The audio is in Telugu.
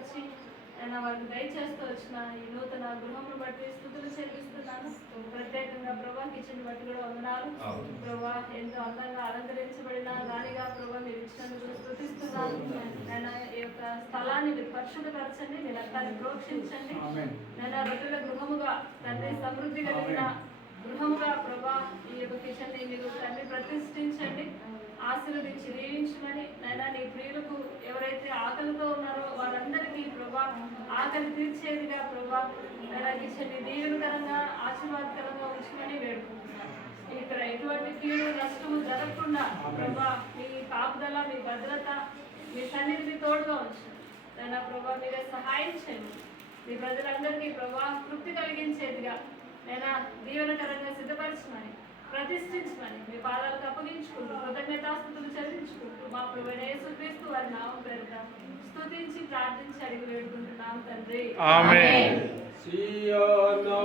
బలపరిచి ఆయన వారికి దయచేస్తూ వచ్చిన ఈ నూతన గృహమును బట్టి స్తుతులు చెల్లిస్తున్నాను. ప్రత్యేకంగా ప్రభా కిచెన్ బట్టి కూడా వందనాలు ప్రభా. ఎంతో అందంగా అలంకరించబడిన దానిగా ప్రభా మీరు ఇచ్చినందుకు స్తుతిస్తున్నాను. ఆయన ఈ యొక్క స్థలాన్ని మీరు పరిశుభ్రపరచండి, మీ రక్తాన్ని ప్రోక్షించండి. నేను రొట్టెల గృహముగా తండ్రి సమృద్ధి కలిగిన గృహముగా ప్రభా ఈ యొక్క కిచెన్ ని మీరు తండ్రి ప్రతిష్ఠించండి, ఆశీర్వదించి దీవించమని. నైనా నీ ప్రియులకు ఎవరైతే ఆకలితో ఉన్నారో వారందరికీ ప్రభా ఆకలి తీర్చేదిగా ప్రభా నైనా కిచెన్ ని దీవెనకరంగా ఆశీర్వాదకరంగా ఉంచమని వేడుకుంటున్నాను. ఇక్కడ ఎటువంటి కీడు నష్టము జరగకుండా ప్రభా మీ కాపుదల, మీ భద్రత, మీ సన్నిధిని తోడుగా ఉంచండి. నైనా ప్రభా మీరే సహాయం చేయండి. మీ ప్రజలందరికీ ప్రభా తృప్తి కలిగించేదిగా నైనా దీవెనకరంగా సిద్ధపరచమని, ప్రతిష్ఠించమని మీ పాదాలకు అప్పగించుకుంటూ కృతజ్ఞతాస్తుతులు చెల్లించుకుంటూ మా ప్రభువైన యేసుక్రీస్తు వారి నామం పేరిట స్తుతించి ప్రార్థించి అడిగి వేడుకుంటున్నాం తండ్రి. ఆమేన్.